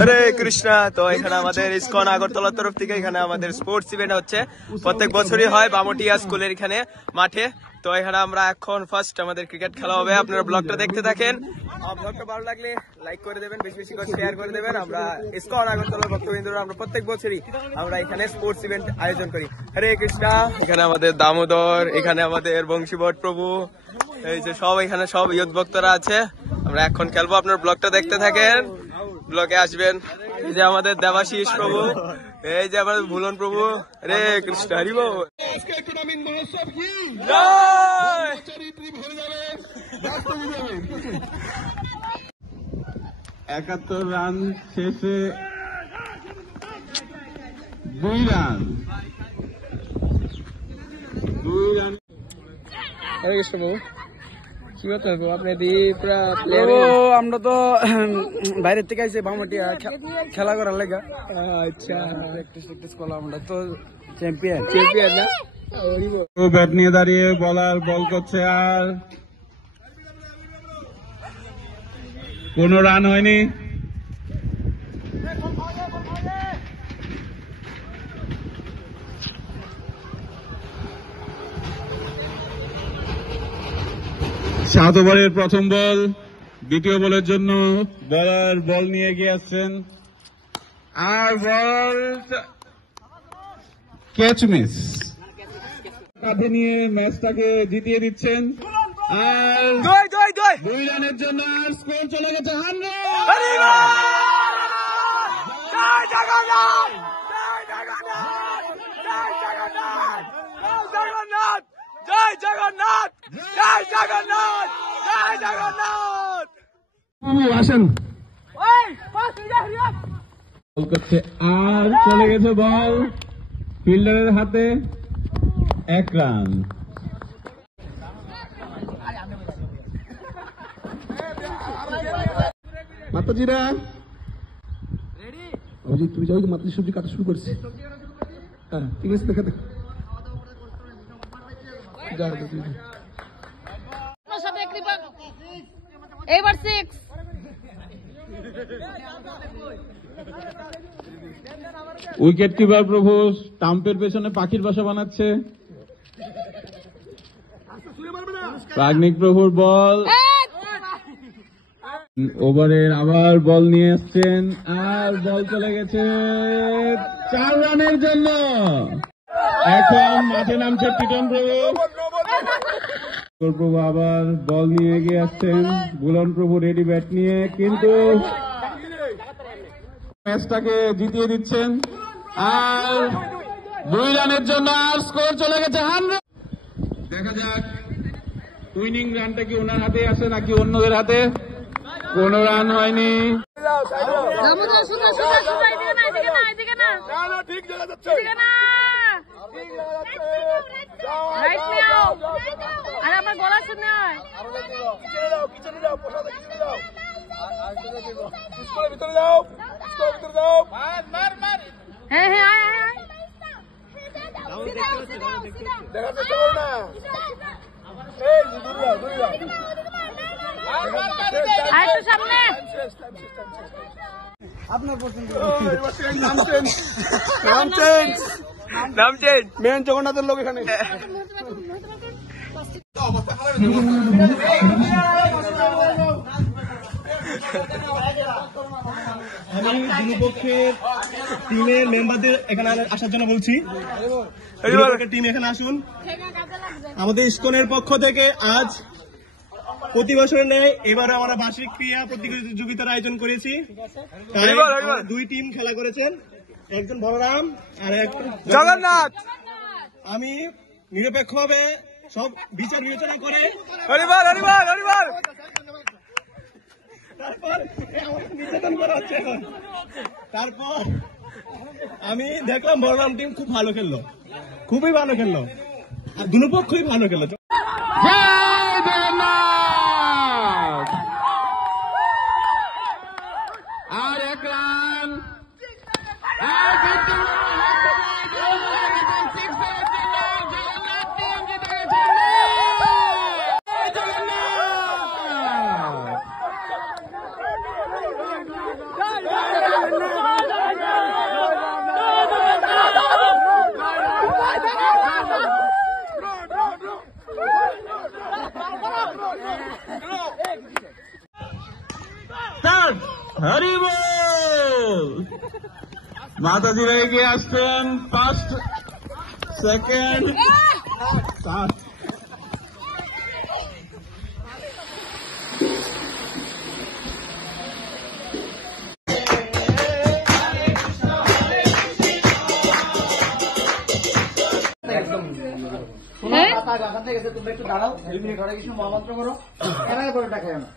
হরে কৃষ্ণা। তো এখানে আমাদের ইসকন আগরতলার তরফ থেকে এখানে আমাদের স্পোর্টস ইভেন্ট হচ্ছে, প্রত্যেক বছরই হয় বামটিয়া স্কুলের এখানে মাঠে। তো এখানে আমরা এখন ফার্স্ট আমাদের ক্রিকেট খেলা হবে। আপনারা ব্লগটা দেখতে থাকেন। ব্লগটা ভালো লাগলে লাইক করে দেবেন, বেশি বেশি করে শেয়ার করে দেবেন। আমরা ইসকন আগরতলার ভক্তবৃন্দরা আমরা প্রত্যেক বছরই আমরা এখানে স্পোর্টস ইভেন্ট আয়োজন করি। হরে কৃষ্ণা। এখানে আমাদের দামোদর, এখানে আমাদের বংশীবট প্রভু, এই যে সব এখানে সব ইয়ুথ ভক্তরা আছে। আমরা এখন খেলবো, আপনার ব্লগটা দেখতে থাকেন, ব্লগে আসবেন। এই যে আমাদের দেবাশিস প্রভু, এই যে আমাদের ভুলন প্রভু। রে কৃষ্ণ হরি বল। 71 রান শেষে 2 রান। হরে কৃষ্ণ প্রভু, কি কথা আপনি আমরা তো বাইরের থেকে আইসি ভামটিয়া খেলা করার লেগা। আচ্ছা, প্র্যাকটিস করলাম। আমরা তো চ্যাম্পিয়ন না? ব্যাট নিয়ে দাঁড়িয়ে বলার বল করছে, আর কোনো রান হয়নি। সাত ওভারের প্রথম বল, দ্বিতীয় বলের জন্য বলার বল নিয়ে এগিয়ে আসছেন, আর বল ক্যাচ মিস। কাঁধে নিয়ে ম্যাচটাকে জিতিয়ে দিচ্ছেন, আর 2 রানের জন্য আর স্কোর চলে গেছে 100। আসেন বল করছে, আর চলে গেছে বল ফিল্ডারের হাতে, 1 রান। মাতাজিরা রেডি? তুমি যাও, মাতাজি সবজি কাটা শুরু করছি। হ্যাঁ ঠিক আছে, দেখা দেখ এবার 6 উইকেট কিপার প্রভু স্টাম্পের পেছনে পাখির বাসা বানাচ্ছে। প্রাগনিক প্রভুর বল, ওভারের আবার বল নিয়ে এসছেন, আর বল চলে গেছে 4 রানের জন্য। এখন মাঠে নামছে টিটন প্রভু। প্রভু আবার বল নিয়ে এগিয়ে আসছেন, বুলন প্রভু রেডি ব্যাট নিয়ে, কিন্তু ম্যাচটাকে জিতিয়ে দিচ্ছেন, আর 2 রানের জন্য আর স্কোর চলে গেছে 100। দেখা যাক উইনিং রানটা কি ওনার হাতে আছে নাকি অন্যদের হাতে। কোনো রান হয়নি। আমার গলা শুনে হ্যাঁ হ্যাঁ সামনে আপনার পছন্দ নাম চেঞ্জ মেন জগন্নাথের লোক এখানে। আমি দুপক্ষের টিমের মেম্বারদের এখানে আসার জন্য বলছি। টিম এখানে আসুন। আমাদের ইসকনের পক্ষ থেকে আজ প্রতি বছরের ন্যায় এবারে আমরা বার্ষিক ক্রীড়া প্রতিযোগিতার আয়োজন করেছি। 2 টিম খেলা করেছেন, একজন বলরাম আর এক জগন্নাথ। আমি নিরপেক্ষভাবে সব বিচার বিবেচনা করে তারপর আমি দেখলাম বলরাম টিম খুব ভালো খেললো, খুবই ভালো খেললো, আর দুপক্ষই ভালো খেললো। আর 1 রান। স্টার্ট। হরি বল। মাতাজিরা এগিয়ে আসছেন 5 সেকেন্ড। হ্যাঁ তোমরা একটু দাঁড়াও, হেলমেট ঘরে কিছু মহামন্ত্র করো, এর আগে করে টাকা না।